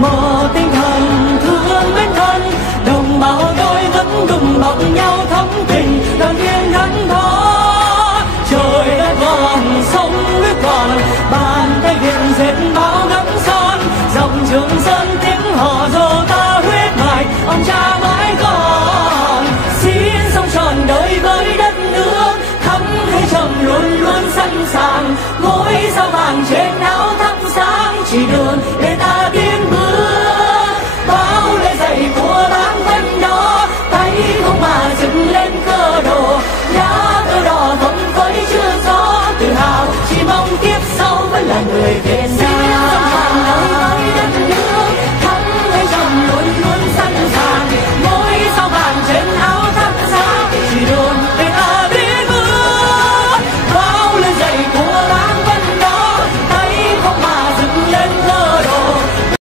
một tinh thần thương mến thân, đồng bào đôi vẫn đùm bọc nhau thắm tình đoàn viên gắn bó. Trời đất còn sông nước còn, bàn tay hiện dệt bao gấm son, dòng Trường Sơn tiếng hò dô ta huyết mạch ông cha mãi còn. Xin sông tròn đời với đất nước, thắm hay trầm luôn luôn sẵn sàng, ngôi sao vàng trên áo thắp sáng chỉ đường để ta tiến bước. Bao lời dạy của bác vẫn đó, tay không mà dựng lên cơ đồ, lá cờ đỏ phấp phới chưa gió tự hào, chỉ mong kiếp sau vẫn là người Việt Nam.